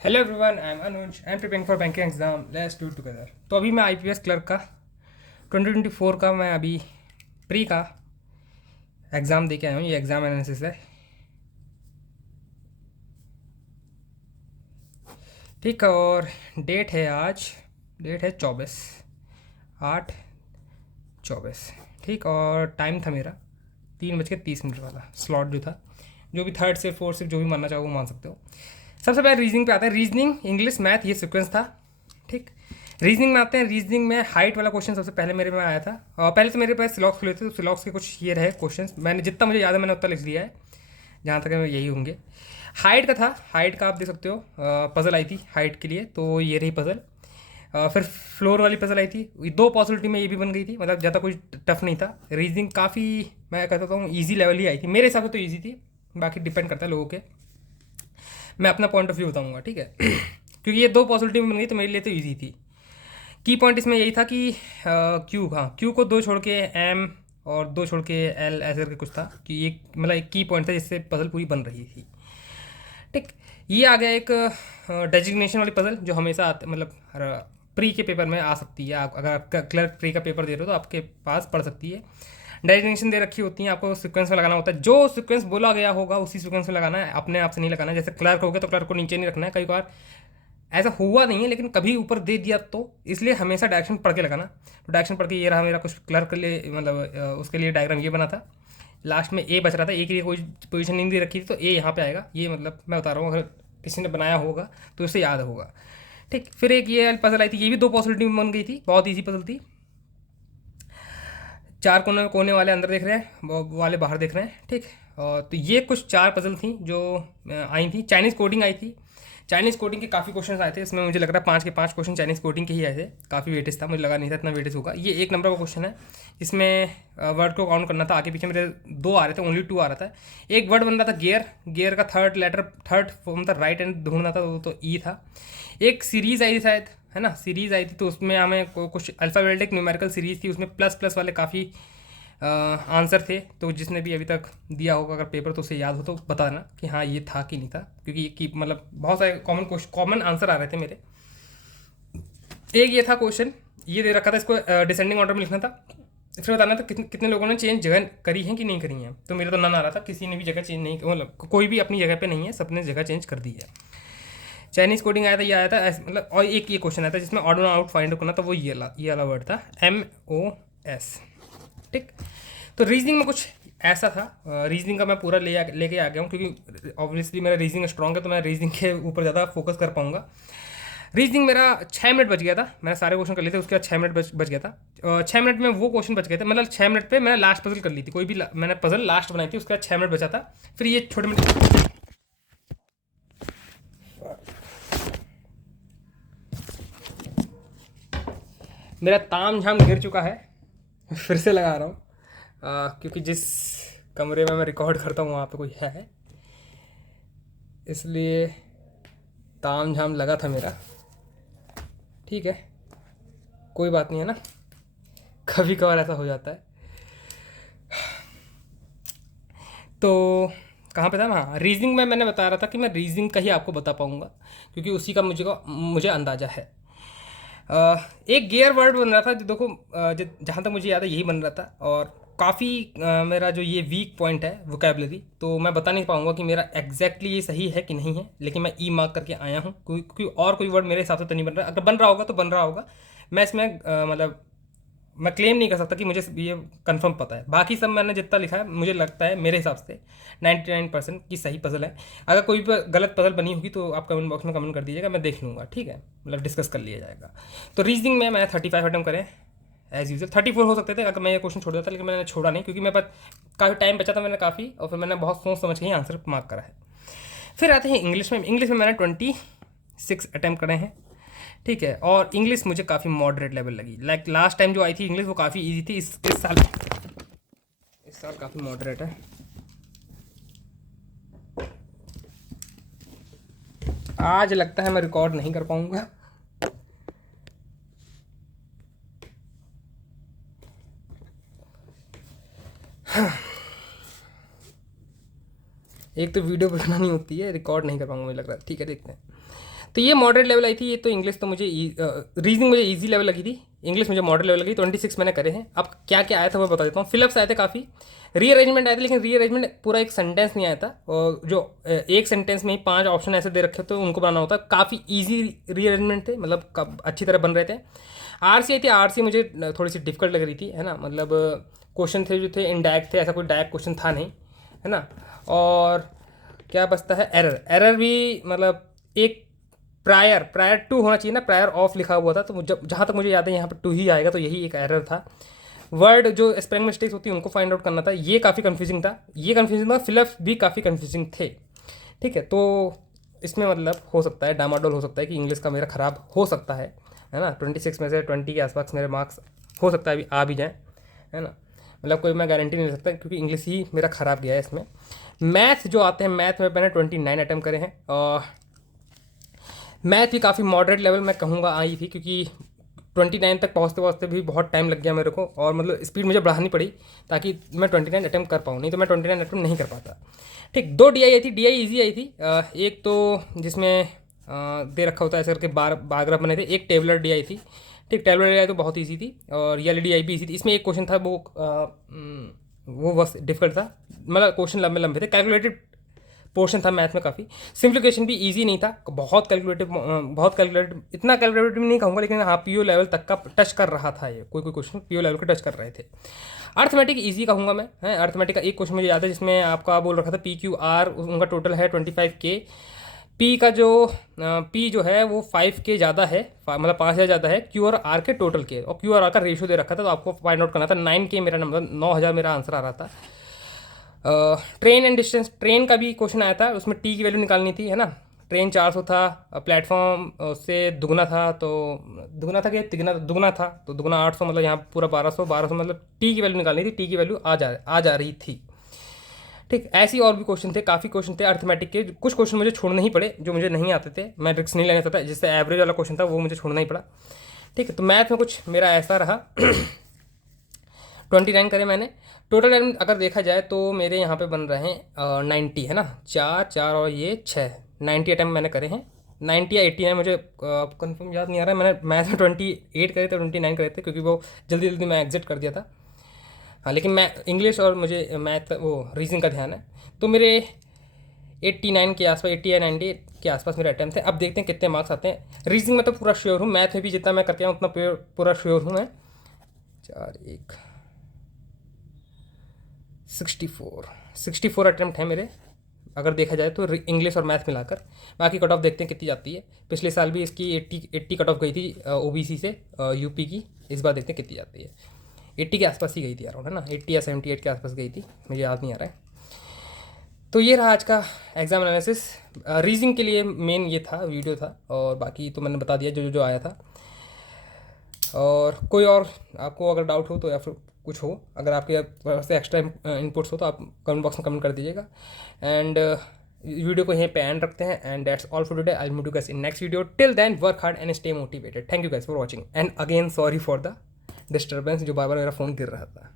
Hello everyone, I am Anuj. I am preparing for banking exam. Let's do together. तो अभी मैं IPS clerk का 2024 का मैं अभी प्री का एग्ज़ाम दे के आया हूँ। ये एग्ज़ाम एनालिसिस है, ठीक है। और डेट है आज, डेट है 24/8/24, ठीक। और टाइम था मेरा 3:30 वाला स्लॉट जो था। जो भी थर्ड से फोर्थ से जो भी मानना चाहो वो मान सकते हो। सबसे पहले रीजनिंग पे आता है। रीजनिंग, इंग्लिश, मैथ, ये सीक्वेंस था, ठीक। रीजनिंग में आते हैं। रीजनिंग में हाइट वाला क्वेश्चन सबसे पहले मेरे में आया था। और पहले तो मेरे पास सिलॉक्स खुले थे, तो सिलॉक्स के कुछ ये रहे क्वेश्चन। मैंने जितना मुझे याद है मैंने उतना लिख दिया है, जहाँ तक यही होंगे। हाइट का था। हाइट का आप देख सकते हो, पजल आई थी हाइट के लिए, तो ये रही पजल। फिर फ्लोर वाली पजल आई थी। ये दो पॉसिबिलिटी में ये भी बन गई थी, मतलब ज़्यादा कोई टफ नहीं था। रीजनिंग काफ़ी, मैं कहता हूँ ईजी लेवल ही आई थी मेरे हिसाब से, तो ईजी थी। बाकी डिपेंड करता है लोगों के। मैं अपना पॉइंट ऑफ व्यू बताऊँगा, ठीक है। क्योंकि ये दो पॉसिबिलिटी में बन गई तो मेरे लिए तो ईजी थी। की पॉइंट इसमें यही था कि क्यू, हाँ, क्यू को दो छोड़ के एम और दो छोड़ के एल ऐसे करके कुछ था, कि एक मतलब एक की पॉइंट था जिससे पजल पूरी बन रही थी, ठीक। ये आ गया एक डेजिग्नेशन वाली पजल, जो हमेशा मतलब प्री के पेपर में आ सकती है। आप अगर आप क्लर्क प्री का पेपर दे रहे हो तो आपके पास पड़ सकती है। डेजिग्नेशन दे रखी होती है, आपको सीक्वेंस में लगाना होता है। जो सीक्वेंस बोला गया होगा उसी सीक्वेंस में लगाना है, अपने आप से नहीं लगाना है। जैसे क्लर्क हो गया तो क्लर्क को नीचे नहीं रखना है। कई बार ऐसा हुआ नहीं है, लेकिन कभी ऊपर दे दिया, तो इसलिए हमेशा डायरेक्शन पढ़ के लगाना। तो डायरेक्शन पढ़ के ये रहा मेरा कुछ क्लर्क के लिए, मतलब उसके लिए डायग्राम ये बना था। लास्ट में ए बच रहा था, ए के लिए कोई पोजीशन नहीं दे रखी थी, तो ए यहाँ पे आएगा। ये मतलब मैं बता रहा हूँ, अगर किसी ने बनाया होगा तो उसे याद होगा, ठीक। फिर एक ये पजल आई थी, ये भी दो पॉसिबिलिटी में बन गई थी, बहुत ईजी पजल थी। चार कोने कोने वाले अंदर देख रहे हैं, वाले बाहर देख रहे हैं, ठीक। और तो ये कुछ चार पजल थी जो आई थी। चाइनीज़ कोडिंग आई थी। चाइनीज़ कोडिंग के काफ़ी क्वेश्चन आए थे इसमें। मुझे लग रहा है 5 के 5 क्वेश्चन चाइनीज़ कोडिंग के ही आए थे। काफ़ी वेटेज था, मुझे लगा नहीं था इतना वेटेज होगा। ये 1 नंबर का क्वेश्चन है। इसमें वर्ड को काउंट करना था। आगे पीछे मेरे दो आ रहे थे, ओनली 2 आ रहा था। एक वर्ड बन रहा था गियर, गियर का थर्ड लेटर, थर्ड फॉर्म था, राइट एंड ढूंढना था, वो तो ई था। एक सीरीज़ आई थी शायद, है ना, सीरीज़ आई थी, तो उसमें हमें कुछ अल्फ़ाबेटिक न्यूमेरिकल सीरीज़ थी। उसमें प्लस प्लस वाले काफ़ी आंसर थे। तो जिसने भी अभी तक दिया होगा अगर पेपर, तो उसे याद हो तो बताना कि हाँ ये था कि नहीं था, क्योंकि ये की मतलब बहुत सारे कॉमन आंसर आ रहे थे मेरे। एक ये था क्वेश्चन, ये दे रखा था, इसको डिसेंडिंग ऑर्डर में लिखना था। फिर बताना था कितने कितने लोगों ने चेंज जगह करी है कि नहीं करी है। तो मेरा तो नन आ रहा था, किसी ने भी जगह चेंज नहीं, मतलब कोई भी अपनी जगह पे नहीं है, सबने जगह चेंज कर दी है। चाइनीज़ कोडिंग आया था, ये आया था मतलब। और एक ये क्वेश्चन आया था जिसमें ऑड आउट फाइंड करना था, वो ये वाला वर्ड था, MOS, ठीक। तो रीजनिंग में कुछ ऐसा था। रीजनिंग का मैं पूरा लेके आ गया हूँ, क्योंकि ऑब्वियसली मेरा रीजनिंग स्ट्रॉन्ग है, तो मैं रीजनिंग के ऊपर ज़्यादा फोकस कर पाऊंगा। रीजनिंग मेरा 6 मिनट बच गया था। मैंने सारे क्वेश्चन कर लिए थे, उसके बाद 6 मिनट बच गया था। 6 मिनट में वो क्वेश्चन बच गए थे, मतलब 6 मिनट पे मैंने लास्ट पजल कर ली थी। कोई भी मैंने पजल लास्ट बनाई थी, उसके बाद 6 मिनट बचा था। फिर ये छोटे मिनट, मेरा ताम झाम गिर चुका है। फिर से लगा रहा हूँ, क्योंकि जिस कमरे में मैं रिकॉर्ड करता हूँ वहाँ पे कोई है, इसलिए ताम झाम लगा था मेरा। ठीक है, कोई बात नहीं है ना, कभी कभार ऐसा हो जाता है। तो कहाँ पे था ना, हाँ, रीजनिंग में मैंने बता रहा था कि मैं रीजनिंग का ही आपको बता पाऊँगा, क्योंकि उसी का मुझे अंदाज़ा है। एक गियर वर्ड बन रहा था, जो देखो जहाँ तक मुझे याद है यही बन रहा था। और काफ़ी मेरा जो ये वीक पॉइंट है वोकेबलरी, तो मैं बता नहीं पाऊंगा कि मेरा एग्जैक्टली ये सही है कि नहीं है, लेकिन मैं ई मार्क करके आया हूँ। कोई और कोई वर्ड मेरे हिसाब से तो नहीं बन रहा। अगर बन रहा होगा तो बन रहा होगा। मैं इसमें मतलब मैं क्लेम नहीं कर सकता कि मुझे ये कंफर्म पता है। बाकी सब मैंने जितना लिखा है, मुझे लगता है मेरे हिसाब से 99% की सही पजल है। अगर कोई भी गलत पजल बनी होगी तो आप कमेंट बॉक्स में कमेंट कर दीजिएगा, मैं देख लूँगा, ठीक है, मतलब डिस्कस कर लिया जाएगा। तो रीजनिंग में मैंने 35 अटैम्प्ट करे एज यूजल। 34 हो सकते थे अगर मैं ये क्वेश्चन छोड़ देता, लेकिन मैंने छोड़ा नहीं, क्योंकि मेरे पास काफ़ी टाइम बचा था मैंने काफ़ी, और फिर मैंने बहुत सोच समझ के ही आंसर मार्क करा है। फिर आते हैं इंग्लिश में। इंग्लिश में मैंने 26 अटैम्प्ट करे हैं, ठीक है। और इंग्लिश मुझे काफ़ी मॉडरेट लेवल लगी। लाइक लास्ट टाइम जो आई थी इंग्लिश वो काफ़ी इजी थी। इस साल काफ़ी मॉडरेट है। आज लगता है मैं रिकॉर्ड नहीं कर पाऊंगा। एक तो वीडियो बनानी होती है, रिकॉर्ड नहीं कर पाऊंगा मुझे लग रहा है। ठीक है, देखते हैं। तो ये मॉडरेट लेवल आई थी। ये तो इंग्लिश तो मुझे रीजनिंग मुझे इजी लेवल लगी थी, इंग्लिश मुझे मॉडरेट लेवल लगी। 26 मैंने करे हैं। अब क्या क्या आया था मैं बता देता हूँ। फिलअप्स आए थे काफ़ी, रीअरेंजमेंट आए थे, लेकिन रीअरेंजमेंट पूरा एक सेंटेंस नहीं आया था, और जो एक सेंटेंस में ही 5 ऑप्शन ऐसे दे रखे तो उनको बनाना होता। काफ़ी ईजी रीअरेंजमेंट थे, मतलब अच्छी तरह बन रहे थे। आरसी आई थी। आरसी मुझे थोड़ी सी डिफिकल्ट लग रही थी, है ना, मतलब क्वेश्चन थे जो थे इनडायरेक्ट थे, ऐसा कोई डायरेक्ट क्वेश्चन था नहीं, है ना। और क्या बचता है, एरर। एरर भी मतलब एक प्रायर टू होना चाहिए ना, प्रायर ऑफ लिखा हुआ था, तो जब जहाँ तक मुझे याद है यहाँ पर टू ही आएगा, तो यही एक एरर था। वर्ड जो स्पेलिंग मिस्टेक्स होती है उनको फाइंड आउट करना था, ये काफ़ी कंफ्यूजिंग था, ये कंफ्यूजिंग था। फिलअप भी काफ़ी कंफ्यूजिंग थे। ठीक है, तो इसमें मतलब हो सकता है डामाडोल हो सकता है कि इंग्लिश का मेरा ख़राब हो सकता है ना। 26 में से 20 के आसपास मेरे मार्क्स हो सकता है अभी आ भी जाएँ, है ना। मतलब कोई मैं गारंटी नहीं ले सकता, क्योंकि इंग्लिश ही मेरा ख़राब गया है इसमें। मैथ जो आते हैं, मैथ में मैंने 29 अटैम्प्ट करे हैं, और मैथ भी काफ़ी मॉडरेट लेवल में कहूँगा आई थी, क्योंकि 29 तक पहुँचते पहुँचते भी बहुत टाइम लग गया मेरे को, और मतलब स्पीड मुझे बढ़ानी पड़ी ताकि मैं 29 अटैम्प्ट कर पाऊँ, नहीं तो मैं 29 अटैम्प्ट नहीं कर पाता। ठीक, 2 DI आई थी। DI ईजी आई थी। एक तो जिसमें दे रखा होता है ऐसे करके बार ग्राफ बने थे। एक टेबलर DI थी। ठीक, टेबलर DI तो बहुत ईजी थी, और ये DI भी ईजी थी। इसमें एक क्वेश्चन था वो बस डिफिकल्ट था, मतलब क्वेश्चन लंबे लंबे थे। कैलकुलेटेड पोर्शन था मैथ में काफ़ी। सिंप्लीफिकेशन भी इजी नहीं था, बहुत कैलकुलेटिव, इतना कैलकुलेटिव नहीं कहूँगा, लेकिन हाँ PO लेवल तक का टच कर रहा था। ये कोई क्वेश्चन PO लेवल का टच कर रहे थे। अर्थमेटिक इजी कहूँगा मैं, है। अर्थमेटिक का एक क्वेश्चन मुझे याद है, जिसमें आपका बोल रखा था PQR, उनका टोटल है 25K। पी का जो पी जो है वो 5K ज़्यादा है, मतलब 5,000 ज़्यादा है Q और R के टोटल के, और Q और R का रेशियो दे रखा था, तो आपको फाइंड आउट करना था। 9K मेरा नंबर, 9,000 मेरा आंसर आ रहा था। ट्रेन एंड डिस्टेंस, ट्रेन का भी क्वेश्चन आया था, उसमें टी की वैल्यू निकालनी थी, है ना। ट्रेन 400 था, प्लेटफॉर्म से दुगना था, तो दुगना था कि तिगना, दुगना था, तो दुगना 800, मतलब यहाँ पूरा 1200 मतलब टी की वैल्यू निकालनी थी। टी की वैल्यू आ जा रही थी। ठीक, ऐसी और भी क्वेश्चन थे, काफ़ी क्वेश्चन थे अर्थमेटिक के। कुछ क्वेश्चन मुझे छोड़ने ही पड़े जो मुझे नहीं आते थे, मैं रिस्क नहीं लेना चाहता, जिससे एवरेज वाला क्वेश्चन था वो मुझे छोड़ना ही पड़ा। ठीक है, तो मैथ में कुछ मेरा ऐसा रहा। 29 करे मैंने। टोटल टाइम अगर देखा जाए तो मेरे यहाँ पे बन रहे हैं 90, है ना। 4 और ये 6, 90 अटैम्प्ट मैंने करे हैं। 90 या 89 मुझे कंफर्म याद नहीं आ रहा है। मैंने मैथ में 28 करे थे, 29 करे थे, क्योंकि वो जल्दी जल्दी मैं एग्जिट कर दिया था। हाँ, लेकिन मैं इंग्लिश और मुझे मैथ वो रीजनिंग का ध्यान है, तो मेरे 89 के आसपास, 80 या 90 के आसपास मेरे अटैम्प्ट है। अब देखते हैं कितने मार्क्स आते हैं। रीजनिंग में तो पूरा श्योर हूँ, मैथ में भी जितना मैं करके आऊँ उतना पूरा श्योर हूँ मैं। 4 1 64 अटैम्प्ट हैं मेरे, अगर देखा जाए तो इंग्लिश और मैथ मिलाकर। बाकी कट ऑफ देखते हैं कितनी जाती है। पिछले साल भी इसकी 80 कट ऑफ गई थी OBC से, यूपी की। इस बार देखते हैं कितनी जाती है। 80 के आसपास ही गई थी अराउंड, है ना। 80 या 78 के आसपास गई थी, मुझे याद नहीं आ रहा है। तो ये रहा आज का एग्जाम एनालिसिस। रीजनिंग के लिए मेन ये था, वीडियो था, और बाकी तो मैंने बता दिया जो जो आया था। और कोई और आपको अगर डाउट हो तो, या फिर कुछ हो, अगर आपके पास से एक्स्ट्रा इनपुट्स हो, तो आप कमेंट बॉक्स में कमेंट कर दीजिएगा। एंड वीडियो को यहीं पे एंड रखते हैं। And that's all for today. I will meet you guys in next video. Till then work hard and stay motivated. Thank you guys for watching, and again sorry for the disturbance, जो बार बार मेरा phone गिर रहा था।